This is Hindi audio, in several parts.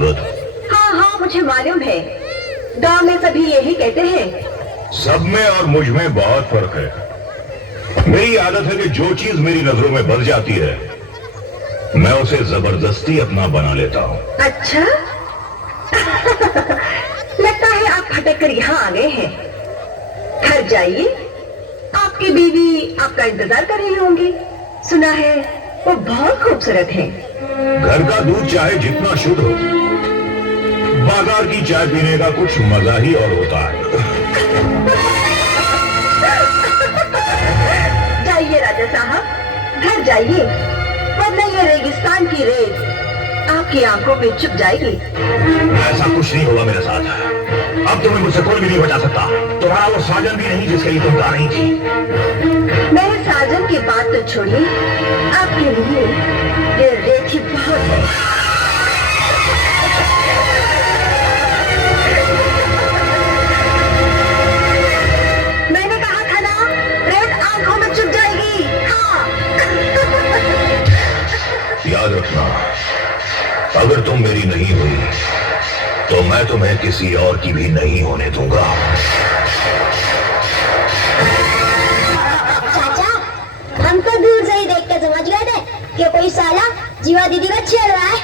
खूबसूरत हो। हाँ हाँ मुझे मालूम है, गांव में सभी यही कहते हैं। सब में और मुझ में बहुत फर्क है। मेरी आदत है कि जो चीज मेरी नजरों में बस जाती है मैं उसे जबरदस्ती अपना बना लेता हूँ। अच्छा लगता है आप भटक कर यहाँ आ गए हैं। घर जाइए, आपकी बीवी आपका इंतजार कर रही होंगी। सुना है वो बहुत खूबसूरत है। घर का दूध चाहे जितना शुद्ध हो, बाजार की चाय पीने का कुछ मजा ही और होता है। जाइए राजा साहब, घर जाइए, वरना ये रेगिस्तान की रेत आपकी आंखों में चुभ जाएगी। ऐसा कुछ नहीं होगा मेरे साथ। अब तुम्हें मुझसे कोई भी नहीं बचा सकता। तुम्हारा वो साजन भी नहीं जिसके लिए तुम गा रही थी। मेरे साजन की बात तो छोड़िए, आपके लिए ये रेत ही बहुत है। मैंने कहा था ना, रेत आंखों में चुभ जाएगी। हाँ याद रखना, अगर तुम मेरी नहीं हुई तो मैं तुम्हें किसी और की भी नहीं होने दूंगा। चाचा, हम तो दूर से ही देख के समझ गए थे कि कोई साला जीवा दीदी में छेड़ रहा है।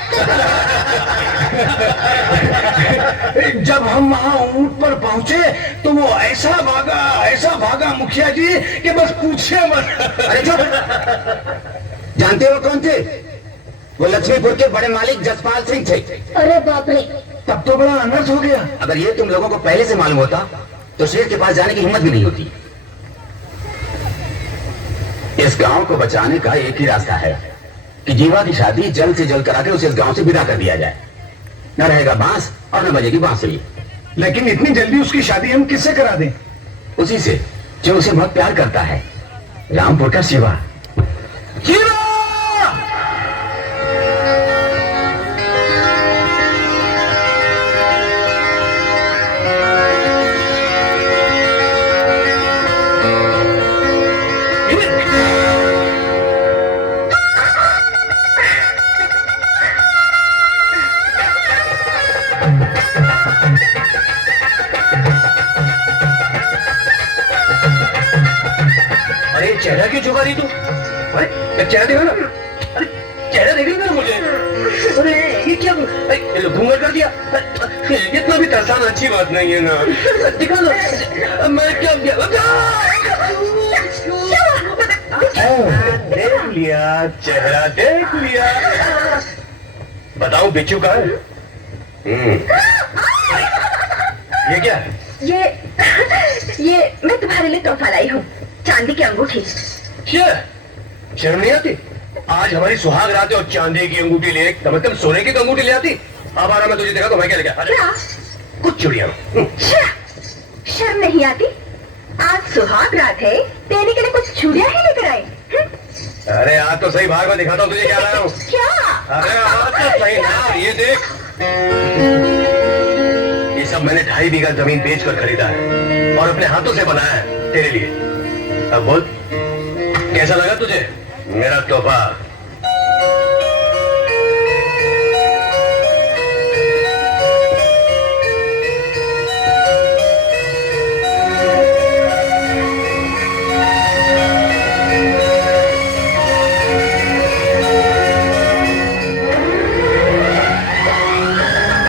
जब हम वहाँ ऊंट पर पहुँचे तो वो ऐसा भागा मुखिया जी कि बस पूछे मत। अरे चुप! जानते हो कौन थे? वो लक्ष्मीपुर के बड़े मालिक जसपाल सिंह थे। अरे बाप रे! तब तो बड़ा अनर्थ हो गया। अगर ये तुम लोगों को पहले से मालूम होता तो शेर के पास जाने की हिम्मत भी नहीं होती। इस गांव को बचाने का एक ही रास्ता है कि जीवा की शादी जल्द से जल्द करा के उसे इस गांव से विदा कर दिया जाए। न रहेगा बांस और न बजेगी बांसुरी। लेकिन इतनी जल्दी उसकी शादी हम किससे करा दें? उसी से जो उसे बहुत प्यार करता है, रामपुर का शिवा। जीवा! अरे चेहरा क्यों छुपा रही तू? अरे चेहरा देखो ना। अरे चेहरा देख ना मुझे। अरे ये क्या घूंघट कर दिया? इतना भी तरसाना अच्छी बात नहीं है ना। दिखा दो। मैं क्या देख लिया, चेहरा देख लिया। बताओ बिच्छू कहाँ है? ये क्या है? ये मैं तुम्हारे लिए तोहफा लाई हूँ, चांदी की अंगूठी। शर्म नहीं आती? आज हमारी सुहाग रात है और चांदी की अंगूठी ले, कम से कम सोने की अंगूठी ले आती। अब आ रहा मैं तुझे देखा तो मैं क्या लेगा? क्या? कुछ चुड़िया। शर्म नहीं आती? आज सुहाग रात है, देने के लिए कुछ चूड़ियां ही लेकर आए। अरे आज तो सही भाग में दिखाता हूँ तुझे क्या लाया हूँ। क्या? अरे आज तो सही ना, ये देख। ये सब मैंने 2.5 बीघा जमीन बेचकर खरीदा है और अपने हाथों से बनाया है तेरे लिए। अब बोल, कैसा लगा तुझे मेरा तोहफा?